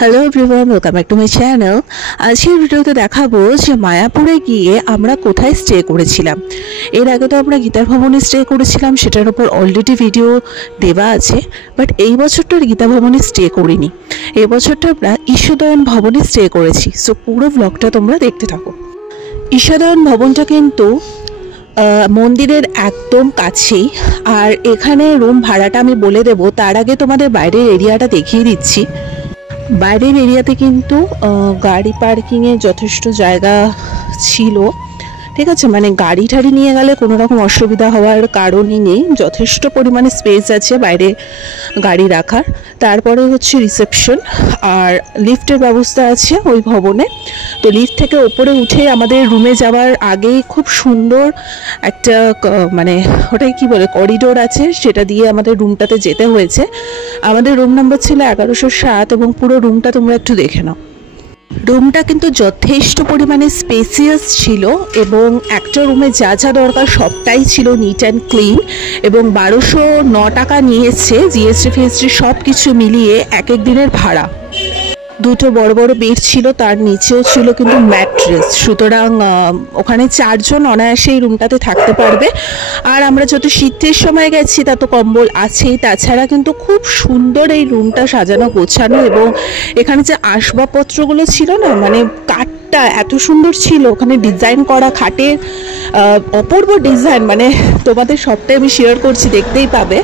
Hello everyone, welcome back to my channel. আজকের ভিডিওতে দেখাবো যে মায়াপুরে গিয়ে আমরা কোথায় স্টে করেছিলাম। এর আগে তো আমরা গীতার ভবনে স্টে করেছিলাম, সেটার উপর অলরেডি ভিডিও দেওয়া আছে। বাট এই বছরটার গীতা ভবনে স্টে করিনি, এই বছরটা আমরা ঈশ্বরদয়ন ভবনে স্টে করেছি। সো পুরো ব্লগটা তোমরা দেখতে থাকো। ঈশ্বরদয়ন ভবনটা কিন্তু মন্দিরের একদম কাছেই। আর এখানে রুম ভাড়াটা আমি বলে দেবো, তার আগে তোমাদের বাইরের এরিয়াটা দেখিয়ে দিচ্ছি। বাইরের এরিয়াতে কিন্তু গাড়ি পার্কিংয়ের যথেষ্ট জায়গা ছিল, ঠিক আছে। মানে গাড়ি ঠাড়ি নিয়ে গেলে কোনো রকম অসুবিধা হওয়ার কারণই নেই, যথেষ্ট পরিমাণে স্পেস আছে বাইরে গাড়ি রাখার। তারপরে হচ্ছে রিসেপশন, আর লিফটের ব্যবস্থা আছে ওই ভবনে। তো লিফট থেকে ওপরে উঠে আমাদের রুমে যাওয়ার আগেই খুব সুন্দর একটা মানে ওটাই কি বলে করিডোর আছে, সেটা দিয়ে আমাদের রুমটাতে যেতে হয়েছে। আমাদের রুম নাম্বার ছিল 1107 এবং পুরো রুমটা তোমরা একটু দেখে নাও। রুমটা কিন্তু যথেষ্ট পরিমাণে স্পেসিয়াস ছিল এবং একটা রুমে যা যা দরকার সবটাই ছিল নিট অ্যান্ড ক্লিন। এবং 1209 টাকা নিয়েছে জিএসটি ফিএসটি সব কিছু মিলিয়ে এক এক দিনের ভাড়া। দুটো বড় বড় বেড ছিল, তার নিচেও ছিল কিন্তু ম্যাট্রেস, সুতরাং ওখানে 4 জন অনায়াসে এই রুমটাতে থাকতে পারবে। আর আমরা যত শীতের সময় গেছি তা তো কম্বল আছেই, তাছাড়া কিন্তু খুব সুন্দর এই রুমটা সাজানো গোছানো। এবং এখানে যে আসবাবপত্রগুলো ছিল না, মানে কাঠটা এত সুন্দর ছিল, ওখানে ডিজাইন করা খাটের অপূর্ব ডিজাইন, মানে তোমাদের সবটাই আমি শেয়ার করছি, দেখতেই পাবে।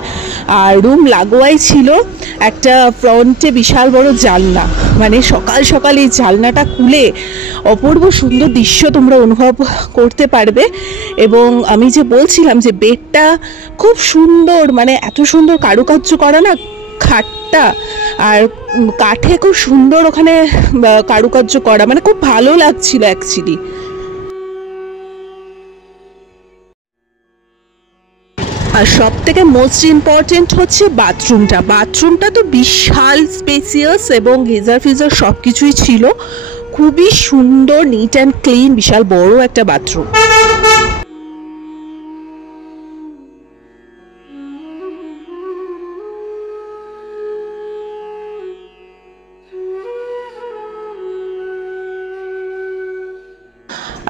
আর রুম লাগোয়াই ছিল একটা ফ্রন্টে বিশাল বড় জানলা, মানে সকাল সকাল এই জানলাটা খুলে অপূর্ব সুন্দর দৃশ্য তোমরা অনুভব করতে পারবে। এবং আমি যে বলছিলাম যে বেডটা খুব সুন্দর, মানে এত সুন্দর কারুকার্য করা না খাটটা, আর কাঠে খুব সুন্দর ওখানে কারুকার্য করা, মানে খুব ভালো লাগছিল অ্যাকচুয়ালি। আর সব থেকে মোস্ট ইম্পর্টেন্ট হচ্ছে বাথরুমটা তো বিশাল স্পেসিয়াস এবং গিজার ফিজার সব কিছুই ছিল, খুবই সুন্দর নিট অ্যান্ড ক্লিন, বিশাল বড় একটা বাথরুম।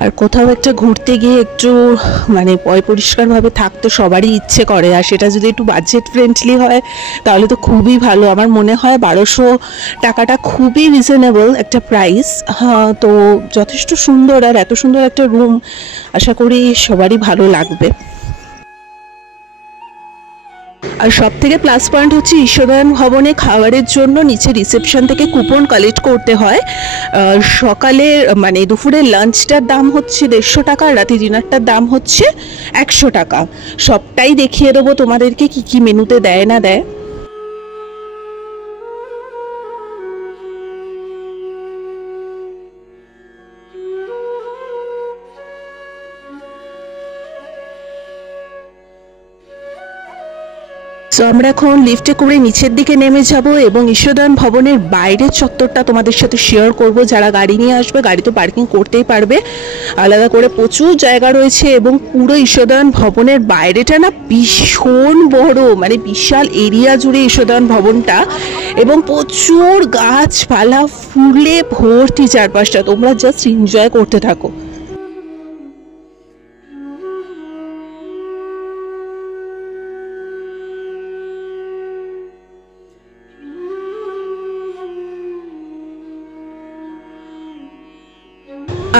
আর কোথাও একটা ঘুরতে গিয়ে একটু মানে পরিষ্কারভাবে থাকতে সবারই ইচ্ছে করে, আর সেটা যদি একটু বাজেট ফ্রেন্ডলি হয় তাহলে তো খুবই ভালো। আমার মনে হয় 1200 টাকাটা খুবই রিজনেবল একটা প্রাইস। হ্যাঁ, তো যথেষ্ট সুন্দর, আর এত সুন্দর একটা রুম, আশা করি সবারই ভালো লাগবে। আর সব থেকে প্লাস পয়েন্ট হচ্ছে ঈশ্বরদয়ন ভবনে খাবারের জন্য নিচে রিসেপশন থেকে কুপন কালেক্ট করতে হয়। সকালে মানে দুপুরের লাঞ্চটার দাম হচ্ছে 150 টাকা, আর রাতে ডিনারটার দাম হচ্ছে 100 টাকা। সবটাই দেখিয়ে দেবো তোমাদেরকে কি কি মেনুতে দেয় না দেয়। সো আমরা এখন লিফটে করে নিচের দিকে নেমে যাব এবং ঈশ্বরদয়ন ভবনের বাইরের চত্বরটা তোমাদের সাথে শেয়ার করব। যারা গাড়ি নিয়ে আসবে গাড়ি তো পার্কিং করতেই পারবে, আলাদা করে প্রচুর জায়গা রয়েছে। এবং পুরো ঈশ্বরদয়ন ভবনের বাইরেটা না ভীষণ বড়, মানে বিশাল এরিয়া জুড়ে ঈশ্বরদয়ন ভবনটা, এবং প্রচুর গাছপালা ফুলে ভর্তি চারপাশটা, তোমরা জাস্ট এনজয় করতে থাকো।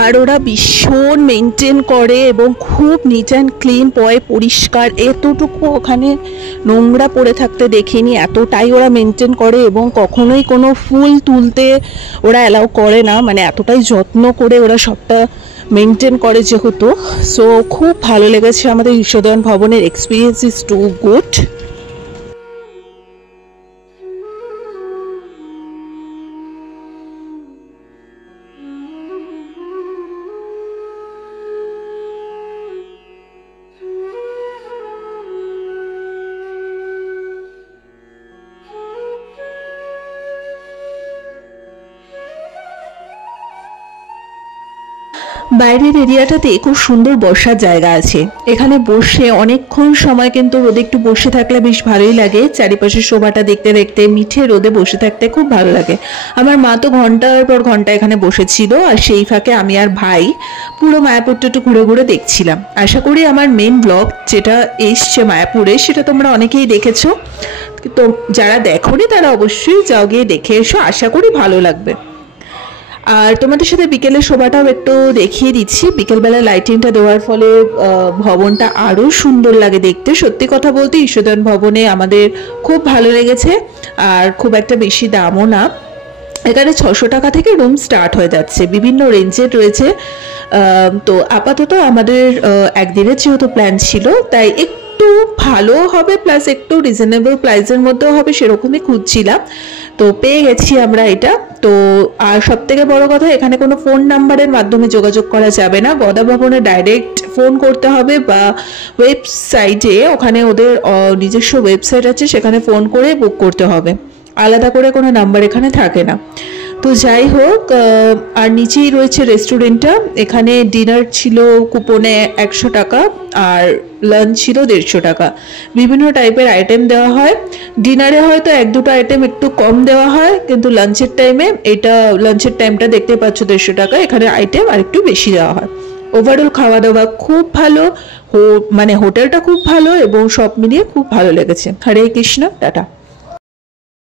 আর ওরা ভীষণ মেনটেন করে এবং খুব নিট অ্যান্ড ক্লিন, পরিষ্কার, এতটুকু ওখানে নোংরা পড়ে থাকতে দেখিনি, এতটাই ওরা মেনটেন করে। এবং কখনোই কোনো ফুল তুলতে ওরা অ্যালাউ করে না, মানে এতটাই যত্ন করে ওরা সবটা মেনটেন করে যেহেতু। সো খুব ভালো লেগেছে আমাদের ঈশ্বরদয়ন ভবনের এক্সপিরিয়েন্স ইজ টু গুড। বাইরের এরিয়াটাতে খুব সুন্দর বসার জায়গা আছে, এখানে বসে অনেকক্ষণ সময় কিন্তু রোদে একটু বসে থাকলে বেশ ভালোই লাগে। চারিপাশের শোভাটা দেখতে দেখতে মিঠে রোদে বসে থাকতে খুব ভালো লাগে। আমার মা তো ঘন্টার পর ঘন্টা এখানে বসেছিল, আর সেই ফাঁকে আমি আর ভাই পুরো মায়াপুরটা একটু ঘুরে ঘুরে দেখছিলাম। আশা করি আমার মেন ব্লগ যেটা এসছে মায়াপুরে সেটা তোমরা অনেকেই দেখেছো, তো যারা দেখোনি তারা অবশ্যই যাও, গিয়ে দেখে এসো, আশা করি ভালো লাগবে। আর তোমাদের সাথে বিকেলের শোভাটাও একটু দেখিয়ে দিচ্ছি। বিকেলবেলা লাইটিংটা দেওয়ার ফলে ভবনটা আরও সুন্দর লাগে দেখতে। সত্যি কথা বলতে ঈশ্বরদন ভবনে আমাদের খুব ভালো লেগেছে, আর খুব একটা বেশি দামও না। এখানে 600 টাকা থেকে রুম স্টার্ট হয়ে যাচ্ছে, বিভিন্ন রেঞ্জের রয়েছে। তো আপাতত আমাদের একদিনের যেহেতু প্ল্যান ছিল, তাই একটু ভালো হবে প্লাস একটু রিজনেবল প্রাইসের মধ্যেও হবে সেরকমই খুঁজছিলাম, তো পেয়ে গেছি আমরা এটা। তো আর সব থেকে বড় কথা, এখানে কোনো ফোন নাম্বারের মাধ্যমে যোগাযোগ করা যাবে না, গদা ভবনে ডাইরেক্ট ফোন করতে হবে বা ওয়েবসাইটে, ওখানে ওদের নিজস্ব ওয়েবসাইট আছে, সেখানে ফোন করে বুক করতে হবে, আলাদা করে কোনো নাম্বার এখানে থাকে না। তো যাই হোক, আর নিচেই রয়েছে রেস্টুরেন্টটা। এখানে ডিনার ছিল কুপনে 100 টাকা, আর লাঞ্চ ছিল 150 টাকা। বিভিন্ন টাইপের আইটেম দেওয়া হয়। ডিনারে হয়তো 1-2টো আইটেম একটু কম দেওয়া হয়, কিন্তু লাঞ্চের টাইমে, এটা লাঞ্চের টাইমটা দেখতে পাচ্ছ 150 টাকা, এখানে আইটেম আর একটু বেশি দেওয়া হয়। ওভারঅল খাওয়া দাওয়া খুব ভালো, মানে হোটেলটা খুব ভালো, এবং সব মিলিয়ে খুব ভালো লেগেছে। হরে কৃষ্ণ, টাটা।